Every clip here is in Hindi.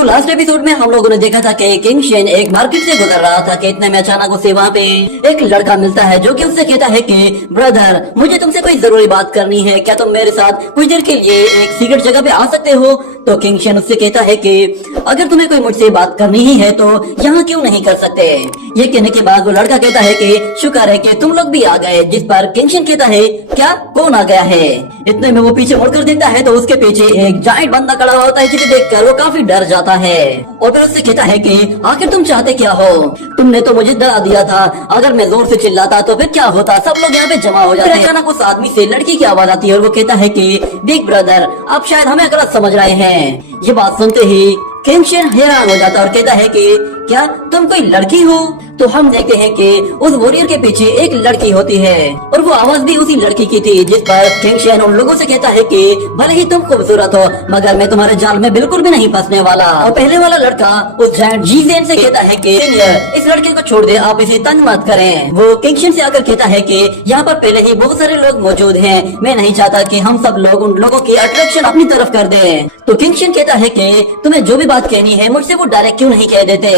तो लास्ट एपिसोड में हम लोगों ने देखा था कि किंग शेन एक मार्केट से गुजर रहा था कि इतने में अचानक उसे वहाँ पे एक लड़का मिलता है जो कि उससे कहता है कि ब्रदर मुझे तुमसे कोई जरूरी बात करनी है, क्या तुम मेरे साथ कुछ देर के लिए एक सीक्रेट जगह पे आ सकते हो। तो किंग शेन उससे कहता है कि अगर तुम्हें कोई मुझसे बात करनी ही है तो यहाँ क्यों नहीं कर सकते। ये कहने के बाद वो लड़का कहता है कि शुक्र है कि तुम लोग भी आ गए। जिस पर किंग शेन कहता है क्या कौन आ गया है। इतने में वो पीछे मुड़कर देखता है तो उसके पीछे एक जायंट बंदा खड़ा होता है जिसे देखकर वो काफी डर जाता है और फिर उससे कहता है कि आखिर तुम चाहते क्या हो। तुमने तो मुझे डरा दिया था, अगर मैं जोर से चिल्लाता तो फिर क्या होता, सब लोग यहाँ पे जमा हो जाते। अचानक उस आदमी से लड़की की आवाज आती है और वो कहता है कि बिग ब्रदर आप शायद हमें गलत समझ रहे हैं। ये बात सुनते ही किंग शेन हैरान हो जाता है और कहता है कि क्या तुम कोई लड़की हो। तो हम देखते हैं कि उस वॉरियर के पीछे एक लड़की होती है और वो आवाज भी उसी लड़की की थी। जिस पर किंग शेन उन लोगों से कहता है कि भले ही तुम खूबसूरत हो मगर मैं तुम्हारे जाल में बिल्कुल भी नहीं फंसने वाला। और पहले वाला लड़का उस जायंट जीजेन से कहता है कि इस लड़के को छोड़ दे, आप इसे तंग मत करें। वो किंग शेन से आकर कहता है कि यहाँ पर पहले ही बहुत सारे लोग मौजूद हैं, मैं नहीं चाहता कि हम सब लोग उन लोगों की अट्रैक्शन अपनी तरफ कर दें। तो किंग शेन कहता है कि तुम्हें जो भी बात कहनी है मुझसे वो डायरेक्ट क्यों नहीं कह देते।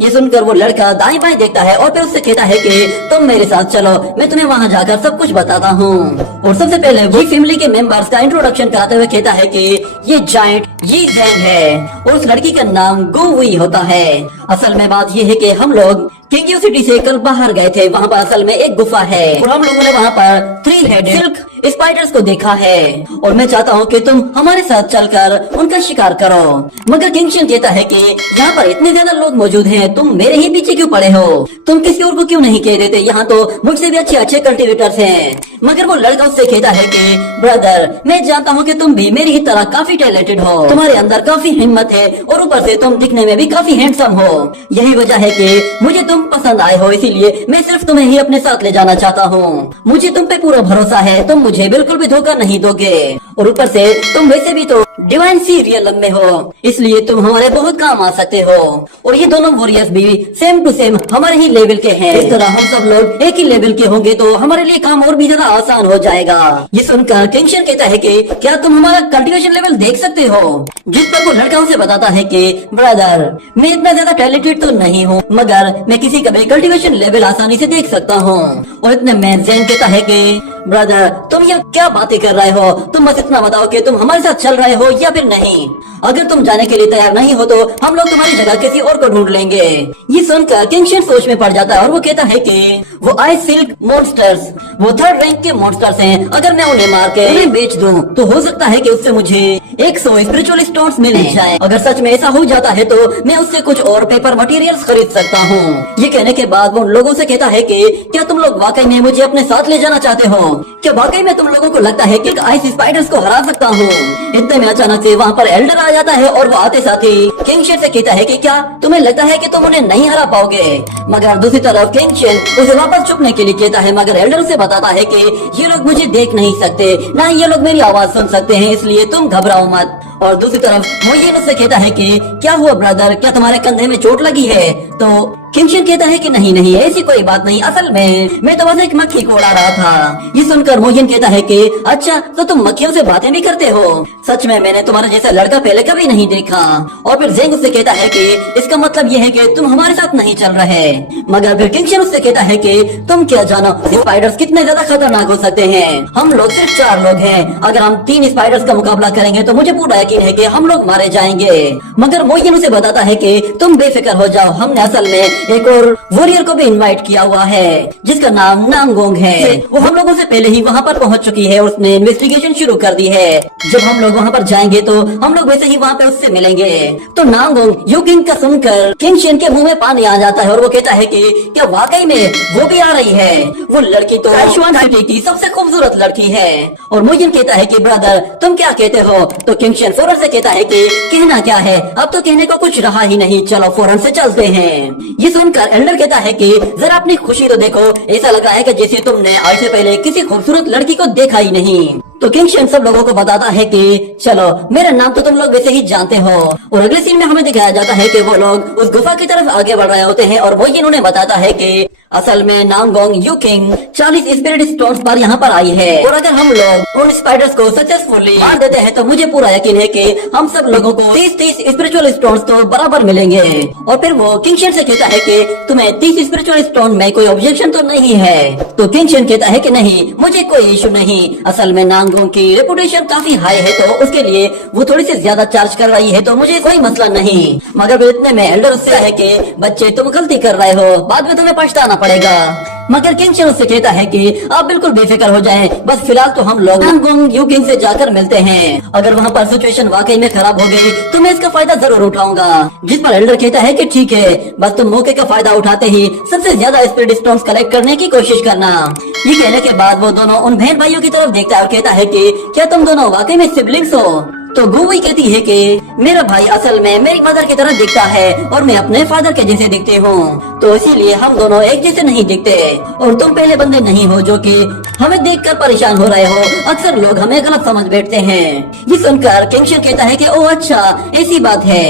ये सुनकर वो लड़का दाएं बाएं देखता है और फिर उससे कहता है कि तुम मेरे साथ चलो, मैं तुम्हें वहाँ जाकर सब कुछ बताता हूँ। और सबसे पहले वो फैमिली के मेंबर्स का इंट्रोडक्शन कराते हुए कहता है कि ये जायंट ये जैन है और उस लड़की का नाम गुवी होता है। असल में बात ये है कि हम लोग किंग सिटी से कल बाहर गए थे, वहाँ पर असल में एक गुफा है और हम लोगों ने वहाँ पर 3 हेडेड सिल्क स्पाइडर्स को देखा है और मैं चाहता हूँ कि तुम हमारे साथ चलकर उनका शिकार करो। मगर किंग शेन कहता है कि यहाँ पर इतने ज्यादा लोग मौजूद हैं, तुम मेरे ही पीछे क्यों पड़े हो, तुम किसी और को क्यों नहीं कह देते, यहाँ तो मुझसे भी अच्छे अच्छे कल्टिवेटर्स हैं। मगर वो लड़का उससे कहता है कि ब्रदर मैं जानता हूँ कि तुम भी मेरी ही तरह काफी टैलेंटेड हो, तुम्हारे अंदर काफी हिम्मत है और ऊपर से तुम दिखने में भी काफी हैंडसम हो। यही वजह है कि मुझे तुम पसंद आए हो, इसीलिए मैं सिर्फ तुम्हें ही अपने साथ ले जाना चाहता हूँ। मुझे तुम पे पूरा भरोसा है, तुम मुझे बिल्कुल भी धोखा नहीं दोगे और ऊपर से तुम वैसे भी तो डिवाइन सीरियल में हो, इसलिए तुम हमारे बहुत काम आ सकते हो। और ये दोनों वॉरियर्स भी सेम टू सेम हमारे ही लेवल के हैं, इस तरह हम सब लोग एक ही लेवल के होंगे तो हमारे लिए काम और भी ज्यादा आसान हो जाएगा। ये सुनकर किंग शेन कहता है कि क्या तुम हमारा कल्टीवेशन लेवल देख सकते हो। जिस पर वो लड़का उसे बताता है कि ब्रदर मैं इतना ज्यादा टैलेंटेड तो नहीं हूँ मगर मैं किसी का भी कल्टीवेशन लेवल आसानी से देख सकता हूँ। और इतने में जैन कहता है कि ब्रदर तुम ये क्या बातें कर रहे हो, तुम बस इतना बताओ कि तुम हमारे साथ चल रहे हो या फिर नहीं। अगर तुम जाने के लिए तैयार नहीं हो तो हम लोग तुम्हारी जगह किसी और को ढूंढ लेंगे। ये सुनकर किंग शेन सोच में पड़ जाता है और वो कहता है कि वो आइस सिल्क मॉन्स्टर्स वो 3rd रैंक के मॉन्स्टर्स हैं, अगर मैं उन्हें मार के उन्हें बेच दूं तो हो सकता है कि उससे मुझे 100 स्पिरिचुअल स्टोन्स मिल जाए। अगर सच में ऐसा हो जाता है तो मैं उससे कुछ और पेपर मटेरियल्स खरीद सकता हूँ। ये कहने के बाद वो उन लोगों से कहता है कि क्या तुम लोग वाकई में मुझे अपने साथ ले जाना चाहते हो, क्या वाकई में तुम लोगों को लगता है कि आइस स्पाइडर्स को हरा सकता हूँ। इतने में अचानक से वहाँ पर एल्डर आ जाता है और वो आते साथ ही किंग शेन से कहता है कि क्या तुम्हें लगता है कि तुम उन्हें नहीं हरा पाओगे। मगर दूसरी तरफ किंग शेन उसे वापस छुपने के लिए कहता है मगर एल्डर से बताता है कि ये लोग मुझे देख नहीं सकते, ना ही ये लोग मेरी आवाज सुन सकते हैं, इसलिए तुम घबराओ मत। और दूसरी तरफ मोयन उससे कहता है कि क्या हुआ ब्रदर, क्या तुम्हारे कंधे में चोट लगी है। तो किंग शेन कहता है कि नहीं नहीं ऐसी कोई बात नहीं, असल में मैं तो बस एक मक्खी को उड़ा रहा था। ये सुनकर मोयन कहता है कि अच्छा तो तुम मक्खियों से बातें भी करते हो, सच में मैंने तुम्हारा जैसा लड़का पहले कभी नहीं देखा। और फिर जेंग उससे कहता है कि इसका मतलब ये है कि तुम हमारे साथ नहीं चल रहे। मगर फिर किंग शेन उससे कहता है कि तुम क्या जानो स्पाइडर्स कितने ज्यादा खतरनाक हो सकते हैं, हम लोग सिर्फ 4 लोग हैं, अगर हम 3 स्पाइडर्स का मुकाबला करेंगे तो मुझे पूरा यकीन है कि हम लोग मारे जाएंगे। मगर मोयन उसे बताता है कि तुम बेफिक्र हो जाओ, हमने असल में एक और वॉरियर को भी इनवाइट किया हुआ है जिसका नाम नांगोंग है। वो हम लोगों से पहले ही वहाँ पर पहुँच चुकी है और उसने इन्वेस्टिगेशन शुरू कर दी है। जब हम लोग वहाँ पर जाएंगे तो हम लोग वैसे ही वहाँ पे उससे मिलेंगे। तो नांगोंग यू किंग का सुनकर किंग शेन के मुंह में पानी आ जाता है और वो कहता है कि क्या वाकई में वो भी आ रही है। वो लड़की तो आइशवान सिटी की सबसे खूबसूरत लड़की है। और मोयन कहता है कि ब्रदर तुम क्या कहते हो। तो किंग शेन फौरन से कहता है कि कहना क्या है, अब तो कहने को कुछ रहा ही नहीं, चलो फौरन से चलते हैं। ये सुनकर एल्डर कहता है कि जरा अपनी खुशी तो देखो, ऐसा लग रहा है कि जैसे तुमने आज से पहले किसी खूबसूरत लड़की को देखा ही नहीं। तो किंग शेन सब लोगों को बताता है कि चलो मेरा नाम तो तुम लोग वैसे ही जानते हो। और अगले सीन में हमें दिखाया जाता है कि वो लोग उस गुफा की तरफ आगे बढ़ रहे होते हैं और वो इन्होंने बताता है कि असल में नामगोंग यूकिंग 40 स्पिरिट स्टोन्स पर यहाँ पर आई है और अगर हम लोग उन स्पाइडर्स को सक्सेसफुली मार देते हैं तो मुझे पूरा यकीन है कि हम सब लोगों को 30 स्पिरिचुअल स्टोन्स तो बराबर मिलेंगे। और फिर वो किंगशन से कहता है कि तुम्हें 30 स्पिरिचुअल स्टोन में कोई ऑब्जेक्शन तो नहीं है। तो किंगशन कहता है कि नहीं, मुझे कोई इशू नहीं। असल में नामगोंग की रेपुटेशन काफी हाई है तो उसके लिए वो थोड़ी सी ज्यादा चार्ज कर रही है, तो मुझे कोई मसला नहीं। मगर इतने में एल्डर उससे है कि बच्चे तुम गलती कर रहे हो, बाद में तुम्हें पछताना पड़ेगा। मगर किंगशन उससे कहता है कि आप बिल्कुल बेफिक्र हो जाएं, बस फिलहाल तो हम लोग नामगोंग यूकिंग से जाकर मिलते हैं। अगर वहाँ पर सिचुएशन वाकई में खराब हो गई तो मैं इसका फायदा जरूर उठाऊंगा। जिस पर एल्डर कहता है कि ठीक है, बस तुम मौके का फायदा उठाते ही सबसे ज्यादा स्पिरिट स्टोन्स कलेक्ट करने की कोशिश करना। ये कहने के बाद वो दोनों उन बहन भाइयों की तरफ देखता है और कहता है कि क्या तुम दोनों वाकई में सिबलिंग्स हो? तो गुवी कहती है कि मेरा भाई असल में मेरी मदर की तरह दिखता है और मैं अपने फादर के जैसे दिखती हूँ, तो इसीलिए हम दोनों एक जैसे नहीं दिखते। और तुम पहले बंदे नहीं हो जो कि हमें देखकर परेशान हो रहे हो, अक्सर लोग हमें गलत समझ बैठते हैं। ये सुनकर किंगशन कहता है कि ओह अच्छा, ऐसी बात है।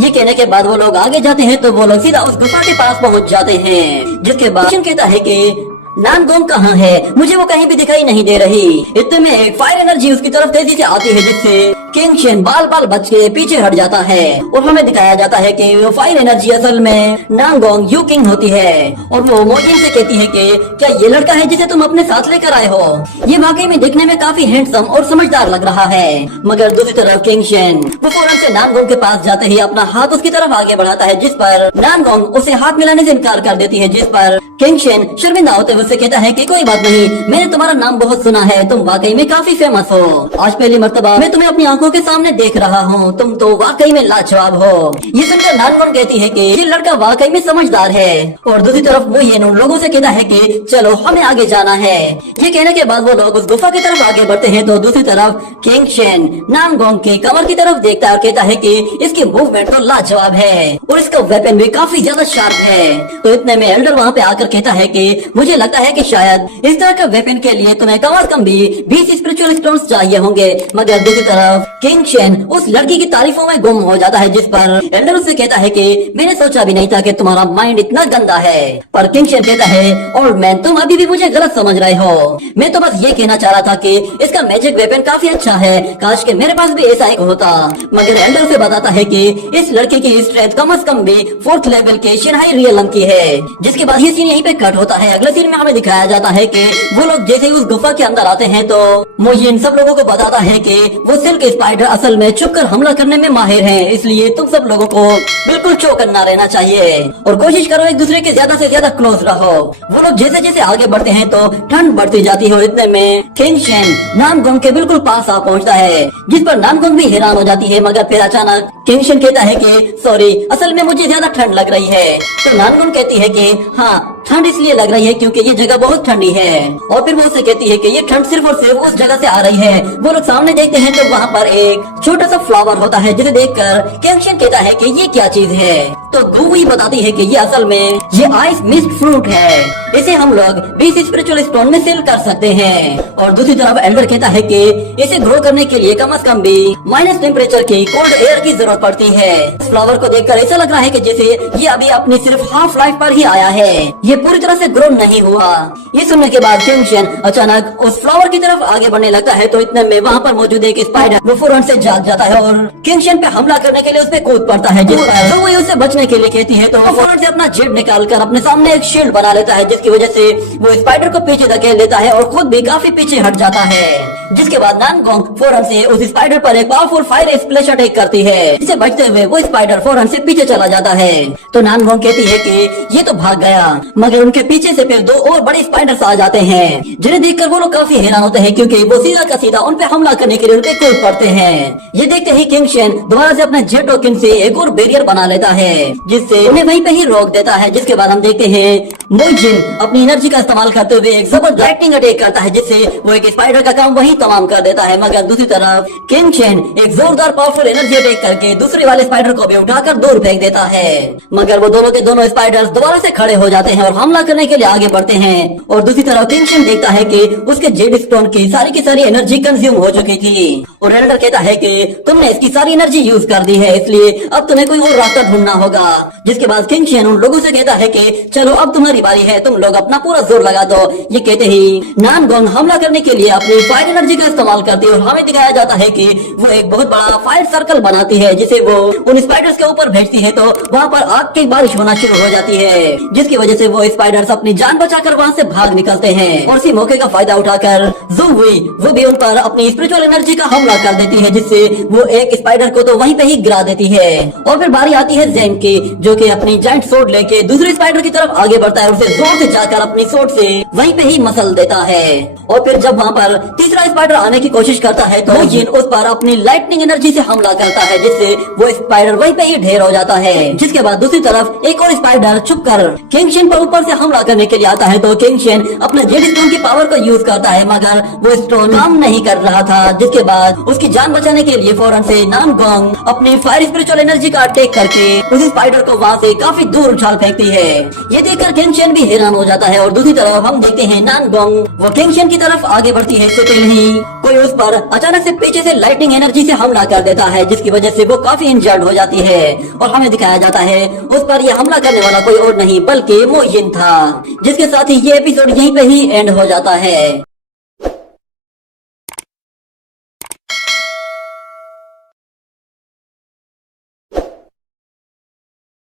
ये कहने के बाद वो लोग आगे जाते हैं तो वो लोग सीधा उस गुफा के पास पहुँच जाते हैं। जिसके बाद किंगशन कहता है कि नामगोंग कहाँ है? मुझे वो कहीं भी दिखाई नहीं दे रही। इतने में एक फायर एनर्जी उसकी तरफ तेजी से आती है जिससे किंगशन बाल बाल बच के पीछे हट जाता है और हमें दिखाया जाता है कि वो फायर एनर्जी असल में नामगोंग यूकिंग होती है। और वो मोजिन से कहती है कि क्या ये लड़का है जिसे तुम अपने साथ लेकर आए हो? ये वाकई में देखने में काफी हैंडसम और समझदार लग रहा है। मगर दूसरी तरफ किंगशन वो फौरन से नामगोंग के पास जाते ही अपना हाथ उसकी तरफ आगे बढ़ाता है, जिस पर नामगोंग उसे हाथ मिलाने से इनकार कर देती है। जिस पर किंगशन शर्मिंदा होते हुए उससे कहता है कि कोई बात नहीं, मैंने तुम्हारा नाम बहुत सुना है, तुम वाकई में काफी फेमस हो। आज पहली मर्तबा मैं तुम्हें अपनी आंखों के सामने देख रहा हूँ, तुम तो वाकई में लाजवाब हो। ये सुनकर नामगोंग कहती है कि ये लड़का वाकई में समझदार है। और दूसरी तरफ वो ये उन लोगों से कहता है कि चलो हमें आगे जाना है। ये कहने के बाद वो लोग उस गुफा की तरफ आगे बढ़ते हैं तो दूसरी तरफ किंगशन नामगोंग के कमर की तरफ देखता है और कहता है कि इसकी मूवमेंट तो लाजवाब है और इसका वेपन भी काफी ज्यादा शार्प है। तो इतने में एल्डर वहाँ पे आकर कहता है कि मुझे लगता है कि शायद इस तरह का वेपन के लिए तुम्हें कम से कम भी 20 स्पिरिचुअल स्टोन्स चाहिए होंगे। मगर दूसरी तरफ किंगशन उस लड़की की तारीफों में गुम हो जाता है, जिस पर एल्डर उससे कहता है कि मैंने सोचा भी नहीं था कि तुम्हारा माइंड इतना गंदा है। पर किंगशन कहता है ओल्ड मैन, तुम अभी भी मुझे गलत समझ रहे हो। मैं तो बस ये कहना चाह रहा था कि इसका मैजिक वेपन काफी अच्छा है, काश के मेरे पास भी ऐसा एक होता। मगर एल्डर उसे बताता है कि इस लड़के की स्ट्रेंथ कम से कम भी 4th लेवल के शिनहाई रियलम की है। जिसके बाद ये सीन यहीं पे कट होता है। अगले सीन में हमें दिखाया जाता है कि वो लोग जैसे ही उस गुफा के अंदर आते हैं तो मोजिन सब लोगों को बताता है कि वो सिल्क स्पाइडर असल में छुपकर हमला करने में माहिर हैं, इसलिए तुम सब लोगों को बिल्कुल चौकन्ना रहना चाहिए और कोशिश करो एक दूसरे के ज्यादा से ज्यादा क्लोज रहो। वो लोग जैसे जैसे आगे बढ़ते हैं तो ठंड बढ़ती जाती है और इतने में किंगशन नामगोंग के बिल्कुल पास आ पहुंचता है, जिस पर नामगोंग भी हैरान हो जाती है। मगर फिर अचानक किंगशन कहता है कि सॉरी, असल में मुझे ज्यादा ठंड लग रही है। तो नामगोंग कहती है कि हाँ, ठंड इसलिए लग रही है क्योंकि ये जगह बहुत ठंडी है। और फिर वो उससे कहती है कि ये ठंड सिर्फ और सिर्फ उस जगह से आ रही है। वो लोग सामने देखते हैं तो वहाँ पर एक छोटा सा फ्लावर होता है, जिसे देखकर किंगशन कहता है कि ये क्या चीज है। तो गुवी बताती है कि ये असल में ये आइस मिस्ट फ्रूट है, इसे हम लोग 20 स्पिरिचुअल स्टोन में सेल कर सकते हैं। और दूसरी तरफ एल्डर कहता है कि इसे ग्रो करने के लिए कम से कम भी माइनस टेम्परेचर की कोल्ड एयर की जरूरत पड़ती है। इस फ्लावर को देखकर ऐसा लग रहा है कि जैसे ये अभी अपनी सिर्फ हाफ लाइफ पर ही आया है, ये पूरी तरह से ग्रो नहीं हुआ। ये सुनने के बाद किंगशन अचानक उस फ्लावर की तरफ आगे बढ़ने लगता है तो इतने में वहाँ पर मौजूद एक स्पाइडर वो फौरन से जाग जाता है और किंगशन पे हमला करने के लिए उस पे कूद पड़ता है। जिस पर वो उसे बचने के लिए कहती है तो वो फौरन से अपना जेट निकालकर अपने सामने एक शील्ड बना लेता है, जिसकी वजह से वो स्पाइडर को पीछे धकेल देता है और खुद भी काफी पीछे हट जाता है। जिसके बाद नामगोंग फौरन से उस स्पाइडर पर एक पावरफुल फायर स्प्लैश अटैक करती है, जिसे बचते हुए वो स्पाइडर फौरन से पीछे चला जाता है। तो नामगोंग कहती है कि ये तो भाग गया, मगर उनके पीछे से फिर 2 और बड़े स्पाइडर्स आ जाते हैं, जिन्हें देखकर वो लोग काफी हैरान होते हैं क्योंकि वो सीधा का सीधा उन पे हमला करने के लिए उन पे कूद पड़ते हैं। ये देखते ही किंगशन दोबारा से अपने जेट टोकन से एक और बैरियर बना लेता है, जिससे उन्हें वहीं पे ही रोक देता है। जिसके बाद हम देखते हैं मोजिन अपनी एनर्जी का इस्तेमाल करते हुए एक जबरदस्त लाइटनिंग अटैक करता है, जिससे वो एक स्पाइडर का काम वहीं तमाम कर देता है। मगर दूसरी तरफ किंगशन एक जोरदार पावरफुल एनर्जी अटैक करके दूसरे वाले स्पाइडर को भी उठाकर दूर फेंक देता है। मगर वो दोनों के दोनों स्पाइडर्स दोबारा से खड़े हो जाते हैं और हमला करने के लिए आगे बढ़ते हैं। और दूसरी तरफ किंगशन देखता है कि उसके जेड स्टोन की सारी एनर्जी कंज्यूम हो चुकी थी और एल्डर कहता है कि तुमने इसकी सारी एनर्जी यूज कर दी है, इसलिए अब तुम्हें कोई और रास्ता ढूंढना होगा। जिसके बाद किंगशन उन लोगों से कहता है कि चलो अब तुम्हारी बारी है, तुम लोग अपना पूरा जोर लगा दो। ये कहते ही नानगोंग हमला करने के लिए अपनी फायर एनर्जी का इस्तेमाल करती है और हमें दिखाया जाता है कि वो एक बहुत बड़ा फायर सर्कल बनाती है जिसे वो उन स्पाइडर्स के ऊपर भेजती है, तो वहाँ पर आग की बारिश होना शुरू हो जाती है, जिसकी वजह से वो स्पाइडर्स अपनी जान बचाकर वहाँ से भाग निकलते हैं। और इसी मौके का फायदा उठाकर ज़ुई वो भी उन पर अपनी स्पिरिचुअल एनर्जी का हमला कर देती है, जिससे वो एक स्पाइडर को तो वहीं पे ही गिरा देती है। और फिर बारी आती है ज़ेंग की, जो कि अपनी जायंट सोर्ड लेके दूसरे स्पाइडर की तरफ आगे बढ़ता है और उसे जोर से जाकर अपनी सोर्ड से वहीं पे ही मसल देता है। और फिर जब वहाँ पर तीसरा स्पाइडर आने की कोशिश करता है तो जिन उस पर अपनी लाइटनिंग एनर्जी से हमला करता है, जिससे वो स्पाइडर वहीं पे ही ढेर हो जाता है। जिसके बाद दूसरी तरफ एक और स्पाइडर छुपकर किंगशन पर ऊपर से हमला करने के लिए आता है, तो किंगशन अपने जेड स्टोन की पावर को यूज करता है, मगर वो स्टोन काम नहीं कर रहा था। जिसके बाद उसकी जान बचाने के लिए फौरन से नानगोंग अपनी फायर स्पिरिचुअल एनर्जी का अटैक करके उस स्पाइडर को वहाँ से काफी दूर उछाल फेंकती है। ये देखकर किंगशन भी हैरान हो जाता है और दूसरी तरफ हम देखते हैं नानगोंग वो किंगशन की तरफ आगे बढ़ती है, इससे पहले ही कोई उस पर अचानक से पीछे से लाइटनिंग एनर्जी से हमला कर देता है, जिसकी वजह से वो काफी इंजर्ड हो जाती है। और हमें दिखाया जाता है उस पर यह हमला करने वाला कोई और नहीं बल्कि मोजिन था। जिसके साथ ही ये एपिसोड यहीं पे ही एंड हो जाता है।